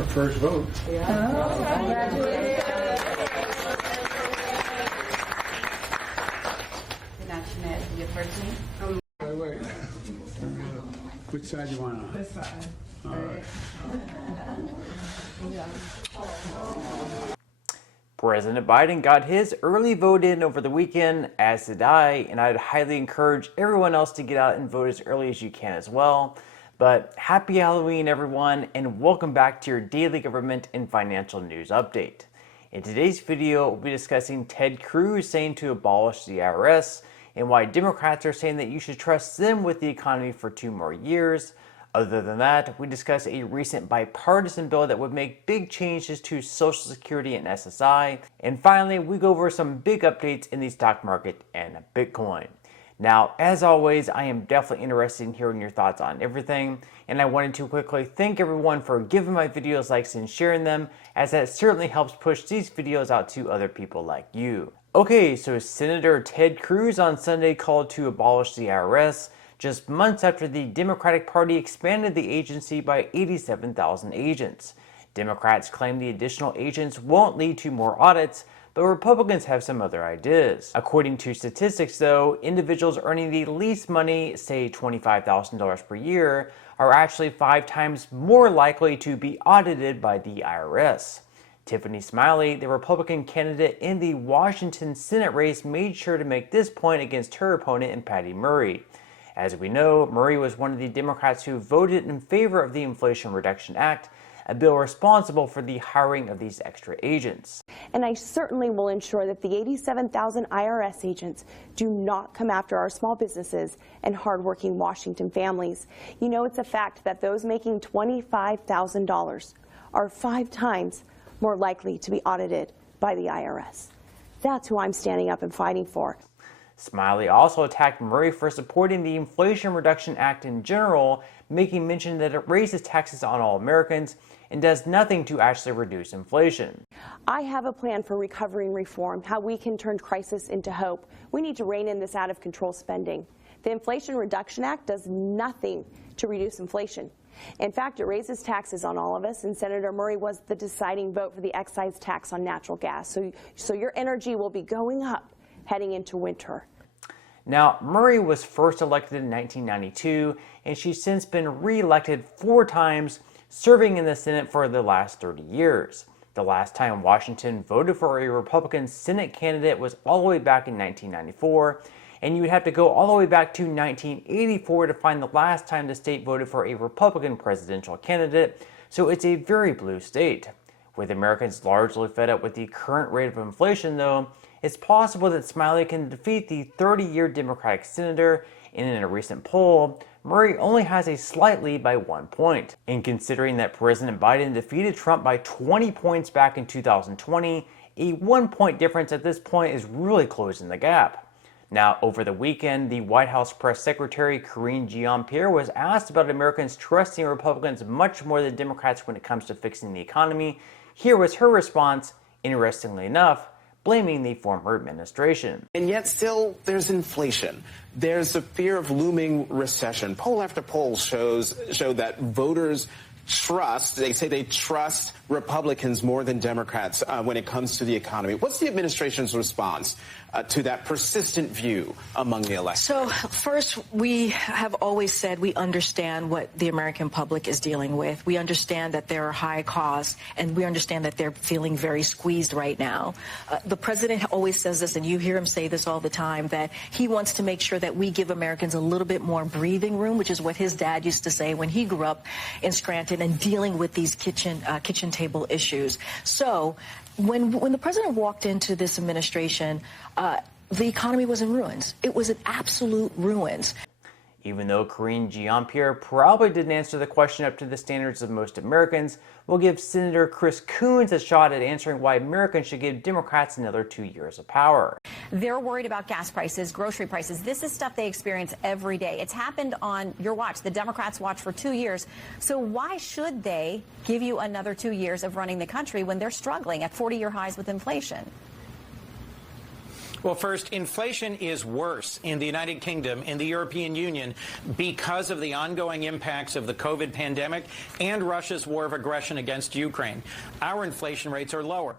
her first vote. Yeah. Oh, congratulations. Your first name? Wait. Which side do you want on? This side. All right. President Biden got his early vote in over the weekend, as did I, and I'd highly encourage everyone else to get out and vote as early as you can as well. But happy Halloween, everyone, and welcome back to your daily government and financial news update. In today's video, we'll be discussing Ted Cruz saying to abolish the IRS, and why Democrats are saying that you should trust them with the economy for 2 more years. Other than that, we discuss a recent bipartisan bill that would make big changes to Social Security and SSI. And finally, we go over some big updates in the stock market and Bitcoin. Now, as always, I am definitely interested in hearing your thoughts on everything, and I wanted to quickly thank everyone for giving my videos likes and sharing them, as that certainly helps push these videos out to other people like you. Okay, so Senator Ted Cruz on Sunday called to abolish the IRS, just months after the Democratic Party expanded the agency by 87,000 agents. Democrats claim the additional agents won't lead to more audits, but Republicans have some other ideas. According to statistics, though, individuals earning the least money, say $25,000 per year, are actually 5 times more likely to be audited by the IRS. Tiffany Smiley, the Republican candidate in the Washington Senate race, made sure to make this point against her opponent in Patty Murray. As we know, Murray was one of the Democrats who voted in favor of the Inflation Reduction Act, a bill responsible for the hiring of these extra agents. And I certainly will ensure that the 87,000 IRS agents do not come after our small businesses and hardworking Washington families. You know, it's a fact that those making $25,000 are 5 times more likely to be audited by the IRS. That's who I'm standing up and fighting for. Smiley also attacked Murray for supporting the Inflation Reduction Act in general, making mention that it raises taxes on all Americans and does nothing to actually reduce inflation. I have a plan for recovery and reform, how we can turn crisis into hope. We need to rein in this out of control spending. The Inflation Reduction Act does nothing to reduce inflation. In fact, it raises taxes on all of us, and Senator Murray was the deciding vote for the excise tax on natural gas. So your energy will be going up heading into winter. Now, Murray was first elected in 1992, and she's since been re-elected 4 times, serving in the Senate for the last 30 years. The last time Washington voted for a Republican Senate candidate was all the way back in 1994, and you would have to go all the way back to 1984 to find the last time the state voted for a Republican presidential candidate, so it's a very blue state. With Americans largely fed up with the current rate of inflation, though, it's possible that Smiley can defeat the 30-year Democratic senator, and in a recent poll, Murray only has a slight lead by 1 point. And considering that President Biden defeated Trump by 20 points back in 2020, a 1-point difference at this point is really closing the gap. Now, over the weekend, the White House press secretary Karine Jean-Pierre was asked about Americans trusting Republicans much more than Democrats when it comes to fixing the economy. Here was her response, interestingly enough, blaming the former administration. And yet still there's inflation. There's a fear of looming recession. Poll after poll show that voters they say they trust Republicans more than Democrats when it comes to the economy. What's the administration's response to that persistent view among the electorate? So first, we have always said we understand what the American public is dealing with. We understand that there are high costs, and we understand that they're feeling very squeezed right now. The president always says this, and you hear him say this all the time, that he wants to make sure that we give Americans a little bit more breathing room, which is what his dad used to say when he grew up in Scranton and dealing with these kitchen table issues. So when the president walked into this administration, the economy was in ruins. It was in absolute ruins. Even though Karine Jean-Pierre probably didn't answer the question up to the standards of most Americans, we'll give Senator Chris Coons a shot at answering why Americans should give Democrats another 2 years of power. They're worried about gas prices, grocery prices. This is stuff they experience every day. It's happened on your watch, the Democrats' watch, for 2 years. So why should they give you another 2 years of running the country when they're struggling at 40-year highs with inflation? Well, first, inflation is worse in the United Kingdom, in the European Union, because of the ongoing impacts of the COVID pandemic and Russia's war of aggression against Ukraine. Our inflation rates are lower.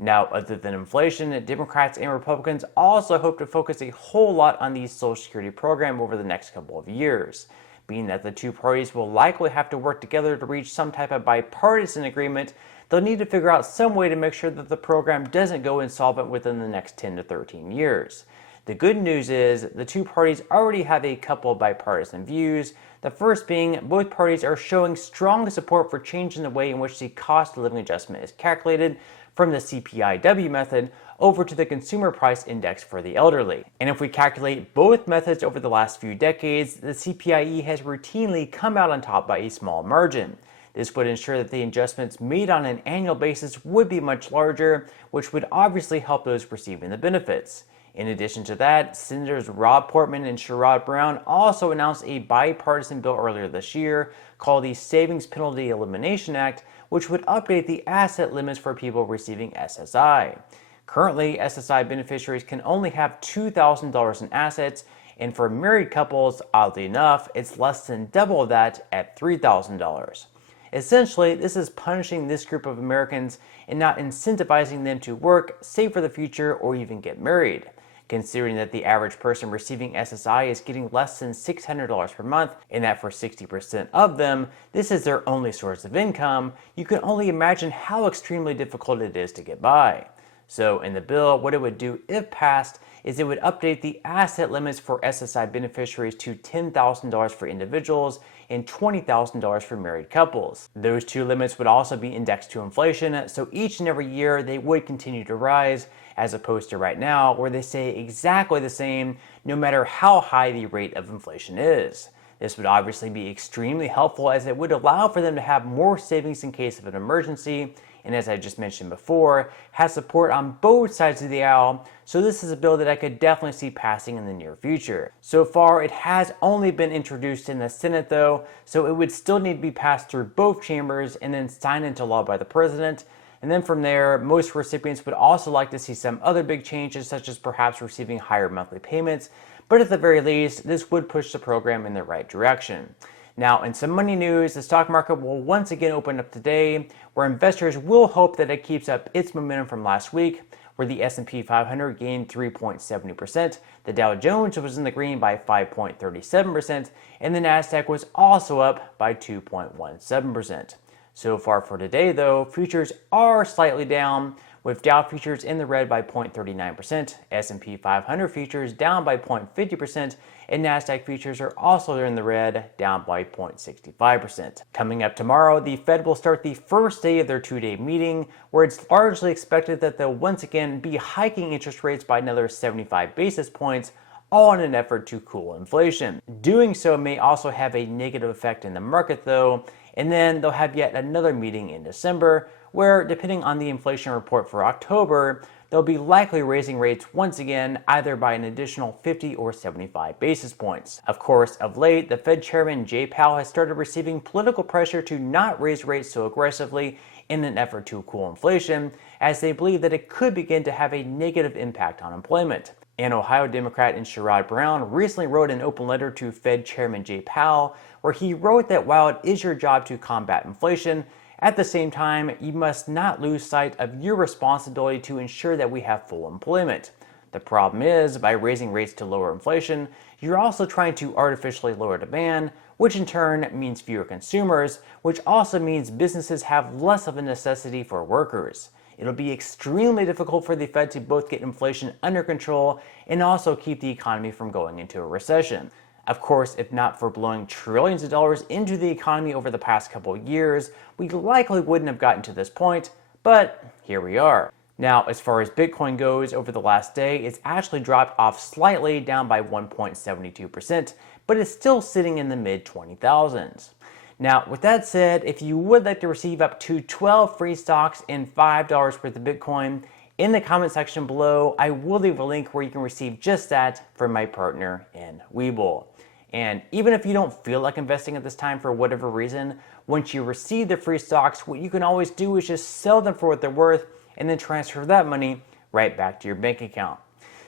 Now, other than inflation, Democrats and Republicans also hope to focus a whole lot on the Social Security program over the next couple of years, being that the two parties will likely have to work together to reach some type of bipartisan agreement. They'll need to figure out some way to make sure that the program doesn't go insolvent within the next 10 to 13 years. The good news is the two parties already have a couple of bipartisan views. The first being both parties are showing strong support for changing the way in which the cost of living adjustment is calculated from the CPIW method over to the Consumer Price Index for the elderly. And if we calculate both methods over the last few decades, the CPIE has routinely come out on top by a small margin. This would ensure that the adjustments made on an annual basis would be much larger, which would obviously help those receiving the benefits. In addition to that, Senators Rob Portman and Sherrod Brown also announced a bipartisan bill earlier this year called the Savings Penalty Elimination Act, which would update the asset limits for people receiving SSI. Currently, SSI beneficiaries can only have $2,000 in assets, and for married couples, oddly enough, it's less than double that at $3,000. Essentially, this is punishing this group of Americans and not incentivizing them to work, save for the future, or even get married. Considering that the average person receiving SSI is getting less than $600 per month, and that for 60% of them, this is their only source of income, you can only imagine how extremely difficult it is to get by. So in the bill, what it would do if passed is it would update the asset limits for SSI beneficiaries to $10,000 for individuals and $20,000 for married couples. Those two limits would also be indexed to inflation, so each and every year they would continue to rise, as opposed to right now where they stay exactly the same no matter how high the rate of inflation is. This would obviously be extremely helpful as it would allow for them to have more savings in case of an emergency, and as I just mentioned before, has support on both sides of the aisle, so this is a bill that I could definitely see passing in the near future. So far, it has only been introduced in the Senate though, so it would still need to be passed through both chambers and then signed into law by the president. And then from there, most recipients would also like to see some other big changes, such as perhaps receiving higher monthly payments, but at the very least, this would push the program in the right direction. Now, in some money news, the stock market will once again open up today, where investors will hope that it keeps up its momentum from last week, where the S&P 500 gained 3.70%, the Dow Jones was in the green by 5.37%, and the Nasdaq was also up by 2.17%. So far for today, though, futures are slightly down, with Dow futures in the red by 0.39%, S&P 500 futures down by 0.50%, and Nasdaq futures are also in the red, down by 0.65%. Coming up tomorrow, the Fed will start the first day of their two-day meeting, where it's largely expected that they'll once again be hiking interest rates by another 75 basis points, all in an effort to cool inflation. Doing so may also have a negative effect in the market though, and then they'll have yet another meeting in December, where, depending on the inflation report for October, they'll be likely raising rates once again, either by an additional 50 or 75 basis points. Of course, of late, the Fed chairman Jay Powell has started receiving political pressure to not raise rates so aggressively in an effort to cool inflation, as they believe that it could begin to have a negative impact on employment. An Ohio Democrat in Sherrod Brown recently wrote an open letter to Fed Chairman Jay Powell, where he wrote that while it is your job to combat inflation, at the same time, you must not lose sight of your responsibility to ensure that we have full employment. The problem is, by raising rates to lower inflation, you're also trying to artificially lower demand, which in turn means fewer consumers, which also means businesses have less of a necessity for workers. It'll be extremely difficult for the Fed to both get inflation under control and also keep the economy from going into a recession. Of course, if not for blowing trillions of dollars into the economy over the past couple of years, we likely wouldn't have gotten to this point, but here we are. Now, as far as Bitcoin goes, over the last day, it's actually dropped off slightly, down by 1.72%, but it's still sitting in the mid-20,000s. Now, with that said, if you would like to receive up to 12 free stocks and $5 worth of Bitcoin, in the comment section below, I will leave a link where you can receive just that from my partner in Webull. And even if you don't feel like investing at this time for whatever reason, once you receive the free stocks, what you can always do is just sell them for what they're worth and then transfer that money right back to your bank account.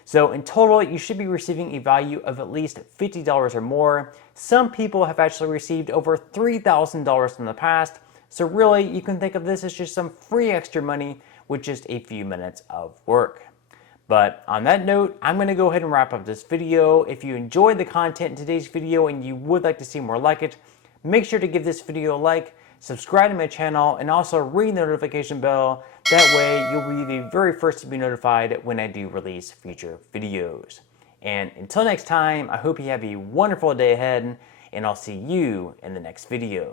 So in total, you should be receiving a value of at least $50 or more. Some people have actually received over $3,000 in the past. So really, you can think of this as just some free extra money with just a few minutes of work. But on that note, I'm going to go ahead and wrap up this video. If you enjoyed the content in today's video and you would like to see more like it, make sure to give this video a like, subscribe to my channel, and also ring the notification bell. That way you'll be the very first to be notified when I do release future videos. And until next time, I hope you have a wonderful day ahead, and I'll see you in the next video.